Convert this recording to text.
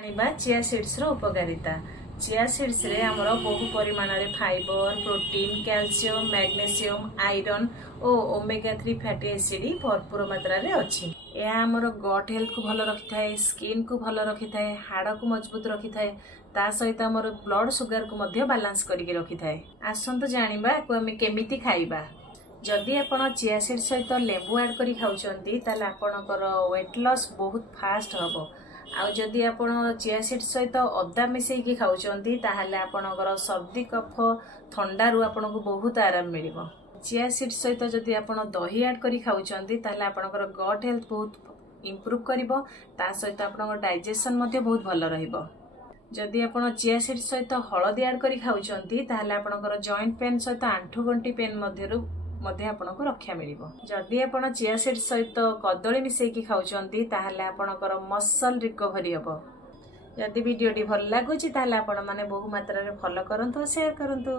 जानिबा chia seeds रो उपकारिता। Chia seeds रे हमर बहु परिमाण रे fibre, protein, calcium, magnesium, iron और ओमेगा 3 फैटी एसिड भरपूर मात्रा रे अछि। यह हमर गट हेल्थ को भलो रखि थाए, स्किन को भलो रखि थाए, हाड़ को मजबूत रखि थाए, ता सहित हमर ब्लड शुगर को मध्य बैलेंस करके रखि थाए। आसंतु जानिबा को हम केमिति खाइबा। जदि आपण चिया सीड्स सहित लेबू ऐड करी खाउचंती ताले आपणकर वेट लॉस बहुत फास्ट हबो। आउ जदि आपण चिया सीड्स सहित अदा मिसेकी खाउचंती ताहाले आपणकर सर्दी कफ ठंडा रु आपनको बहुत आराम मिलिबो। चिया सीड्स सहित जदि आपण दही ऐड करी खाउचंती ताहाले आपणकर गट हेल्थ बहुत इंप्रूव करिवो, ता सहित आपणकर डाइजेशन मध्ये बहुत भलो रहिबो। जदि आपण चिया सीड्स सहित हळदी ऐड करी खाउचंती ताहाले आपणकर जॉइंट पेन सहित आंठु गंठी पेन मध्ये आपनको रक्षा मिलिबो। जदि आपण चिया सीड्स सहित कदली मिसेकी खाउचंती ताहाले आपणकर मसल रिकवरी हबो। जदि वीडियोटी भल लागुची ताहाले आपण माने बहु मात्रा रे फॉलो करंतु, शेयर करंतु।